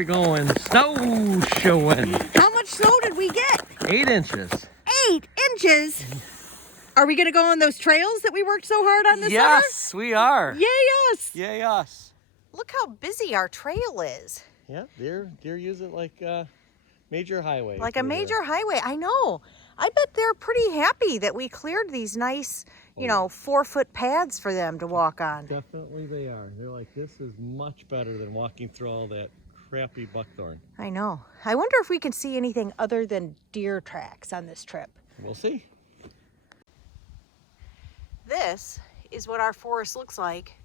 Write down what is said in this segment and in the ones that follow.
We're going snowshoeing. How much snow did we get? 8 inches. 8 inches? Are we going to go on those trails that we worked so hard on this Yes, summer? we are. Yay us! Yay us. Look how busy our trail is. Yeah, deer use it like a major highway. Like a major highway. I know. I bet they're pretty happy that we cleared these nice, 4-foot paths for them to walk on. Definitely they are. They're like, this is much better than walking through all that crappy buckthorn. I know. I wonder if we can see anything other than deer tracks on this trip. We'll see. This is what our forest looks like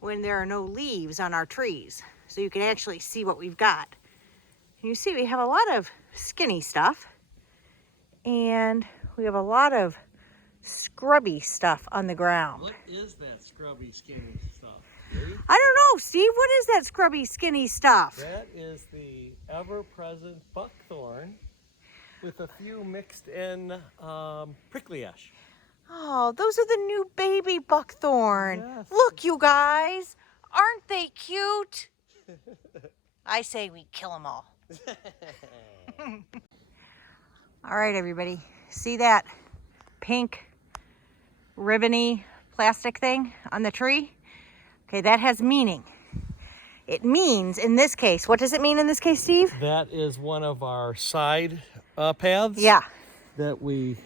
when there are no leaves on our trees. So you can actually see what we've got. And you see we have a lot of skinny stuff. And we have a lot of scrubby stuff on the ground. What is that scrubby, skinny stuff? I don't know, Steve. What is that scrubby, skinny stuff? That is the ever-present buckthorn with a few mixed in prickly ash. Oh, those are the new baby buckthorn. Yes. Look, you guys. Aren't they cute? I say we kill them all. All right, everybody. See that pink ribbony plastic thing on the tree? Okay, that has meaning. It means, in this case, what does it mean in this case, Steve? That is one of our side paths. Yeah. That we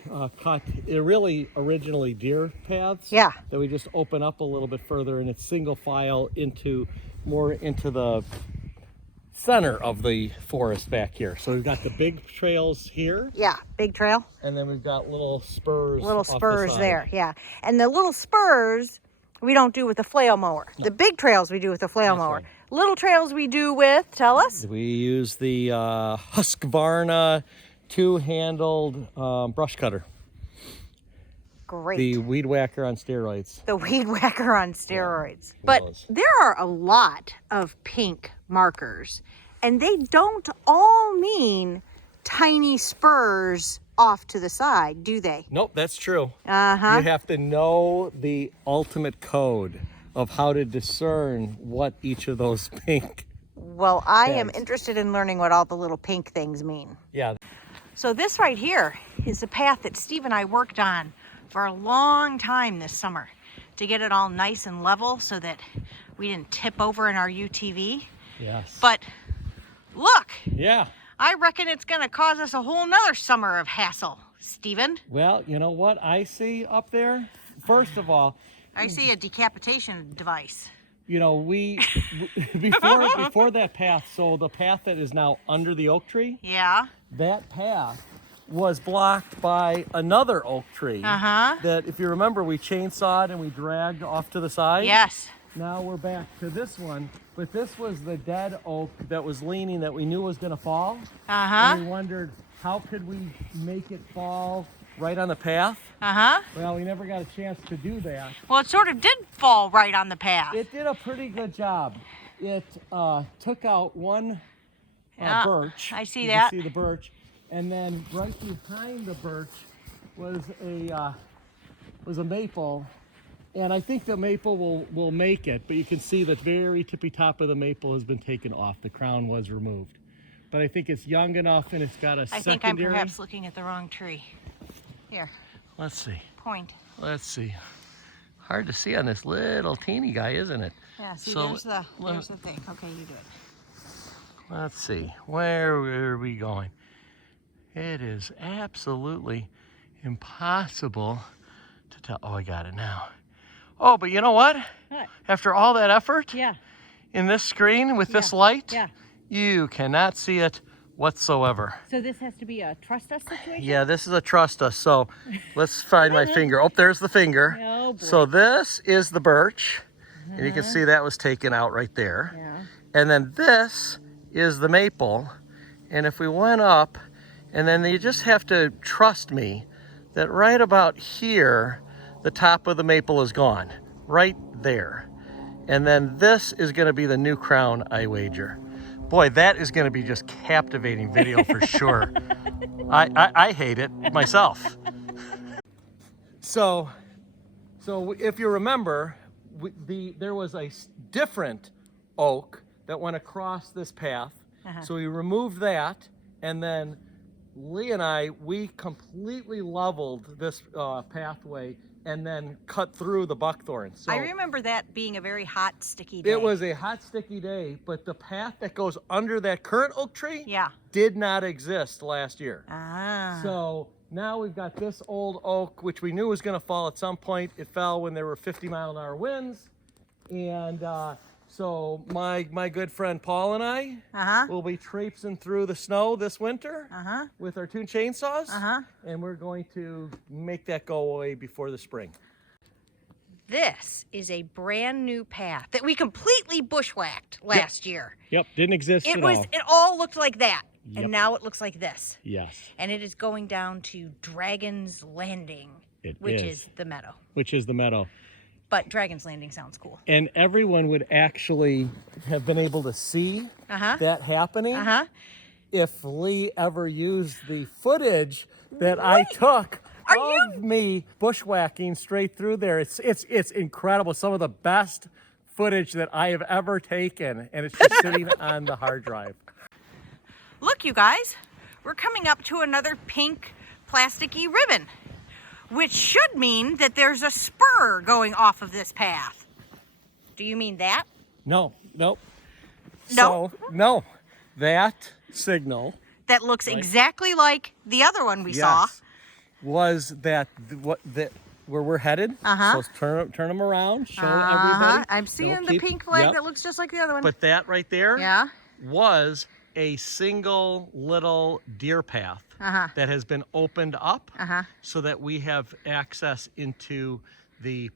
cut. They're really originally deer paths. Yeah. That we just open up a little bit further, and it's single file more into the center of the forest back here. So we've got the big trails here. Yeah, big trail. And then we've got little spurs. Little off spurs the side. there, yeah. And the little spurs we don't do with the flail mower. No. The big trails we do with the flail mower. Right. Little trails we do with, tell us. We use the Husqvarna 2-handled brush cutter. Great. The weed whacker on steroids. The weed whacker on steroids. Yeah, but there are a lot of pink markers, and they don't all mean tiny spurs off to the side, do they? Nope, that's true. Uh-huh. You have to know the ultimate code of how to discern what each of those pink. Well, I am interested in learning what all the little pink things mean. Yeah. So this right here is the path that Steve and I worked on for a long time this summer to get it all nice and level so that we didn't tip over in our UTV. Yes. But look. Yeah. I reckon it's going to cause us a whole nother summer of hassle, Stephen. Well, you know what I see up there? First of all, I see a decapitation device. We before that path, so the path that is now under the oak tree, yeah, that path was blocked by another oak tree. That, if you remember, we chainsawed and we dragged off to the side. Yes. Now we're back to this one, but this was the dead oak that was leaning that we knew was going to fall. And we wondered, how could we make it fall right on the path? Well, we never got a chance to do that. Well, it sort of did fall right on the path. It did a pretty good job. It took out one birch. I see you that. You can see the birch. And then right behind the birch was a maple. And I think the maple will make it, but you can see the very tippy top of the maple has been taken off. The crown was removed. But I think it's young enough and it's got a secondary. I think I'm perhaps looking at the wrong tree. Here. Let's see. Point. Let's see. Hard to see on this little teeny guy, isn't it? Yeah, see, so, there's the thing. Okay, you do it. Let's see. Where are we going? It is absolutely impossible to tell. Oh, I got it now. Oh, but you know what? What? After all that effort, yeah, in this screen with this light, yeah, you cannot see it whatsoever. So this has to be a trust us situation? Yeah, this is a trust us. So let's find my finger. Oh, there's the finger. Oh, boy. So this is the birch. And you can see that was taken out right there. Yeah. And then this is the maple. And if we went up, and then you just have to trust me that right about here, the top of the maple is gone. Right there. And then this is going to be the new crown, I wager. Boy, that is going to be just captivating video for sure. I hate it myself. So if you remember, there was a different oak that went across this path, So we removed that, and then Lee and I, we completely leveled this pathway and then cut through the buckthorn. So I remember that being a very hot, sticky day. it was a hot, sticky day, but the path that goes under that current oak tree did not exist last year. So now we've got this old oak, which we knew was going to fall at some point. It fell when there were 50-mile-an-hour winds. And so my good friend Paul and I will be traipsing through the snow this winter with our 2 chainsaws. And we're going to make that go away before the spring. This is a brand new path that we completely bushwhacked last year. Yep, didn't exist at all. It all looked like that. And now it looks like this. Yes. And it is going down to Dragon's Landing, which is the meadow. Which is the meadow. But Dragon's Landing sounds cool. And everyone would actually have been able to see that happening if Lee ever used the footage that I took of me bushwhacking straight through there. It's incredible. Some of the best footage that I have ever taken, and it's just sitting on the hard drive. Look, you guys, we're coming up to another pink plasticky ribbon, which should mean that there's a spur going off of this path. Do you mean that? No, nope. No? So, no, that signal that looks exactly like the other one we saw. Was that where we're headed? So turn them around, show everybody. I'm seeing the pink flag that looks just like the other one. But that right there was a single little deer path that has been opened up so that we have access into the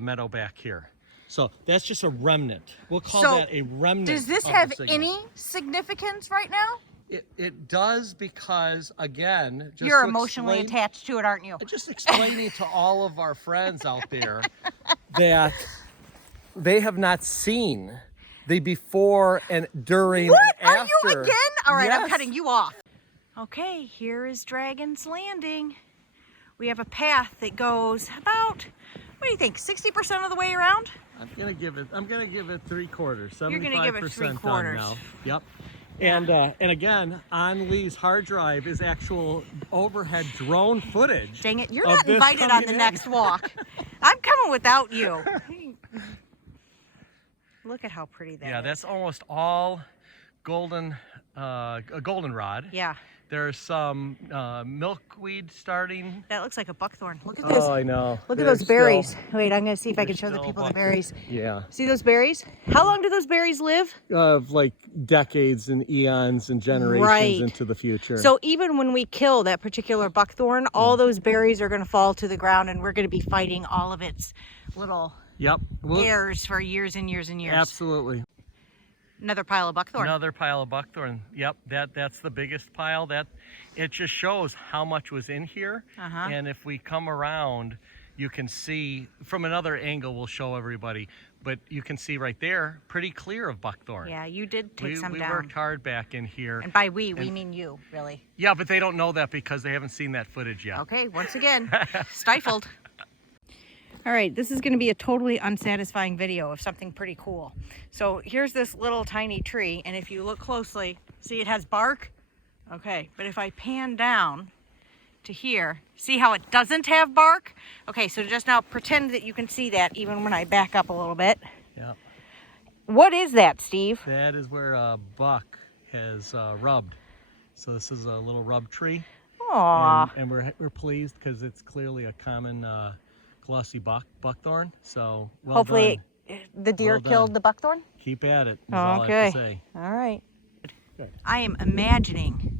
meadow back here. So that's just a remnant. We'll call that a remnant. Does this have any significance right now? It does, because, again, just you're emotionally attached to it, aren't you? Just explaining to all of our friends out there that they have not seen the before and during and after. Are you again? All right, I'm cutting you off. Okay, here is Dragon's Landing. We have a path that goes about, what do you think, 60% of the way around? I'm gonna give it 3/4. 75% You're gonna give it 3/4. done now. Yep. And again, on Lee's hard drive is actual overhead drone footage. Dang it, you're not invited on the next walk. I'm coming without you. Look at how pretty that is. Yeah, that's almost all golden, a goldenrod. Yeah. There's some milkweed starting. That looks like a buckthorn. Look at this. Oh, I know. Look at those berries. Wait, I'm going to see if I can show the people the berries. Yeah. See those berries? How long do those berries live? Like decades and eons and generations into the future. So even when we kill that particular buckthorn, all those berries are going to fall to the ground, and we're going to be fighting all of its little heirs for years and years and years. Absolutely. Another pile of buckthorn. Another pile of buckthorn. Yep, that's the biggest pile. That it just shows how much was in here. And if we come around, you can see from another angle. We'll show everybody, but you can see right there, pretty clear of buckthorn. Yeah, you did take some down. We worked hard back in here. And by we mean you, really. Yeah, but they don't know that because they haven't seen that footage yet. Okay, once again, stifled. All right, this is going to be a totally unsatisfying video of something pretty cool. So here's this little tiny tree, and if you look closely, see it has bark? Okay, but if I pan down to here, see how it doesn't have bark? Okay, so just now pretend that you can see that even when I back up a little bit. Yeah. What is that, Steve? That is where a buck has rubbed. So this is a little rub tree. Aww. And we're pleased because it's clearly a common glossy buckthorn. So hopefully the deer killed the buckthorn. Keep at it. All I have to say. All right. Good. I am imagining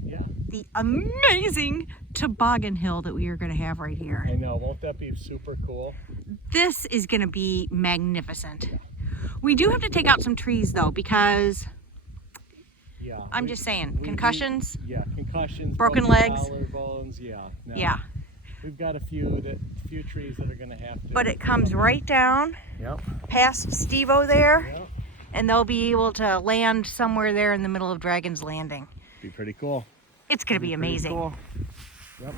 the amazing toboggan hill that we are going to have right here. I know. Won't that be super cool? This is going to be magnificent. We do have to take out some trees though, because I'm just saying, concussions. Concussions. Broken legs. Collarbones. No. Yeah. We've got a few trees that are going to have to. But it comes right down past Steve-O there, and they'll be able to land somewhere there in the middle of Dragon's Landing. Be pretty cool. It's going to be amazing. Cool. Yep.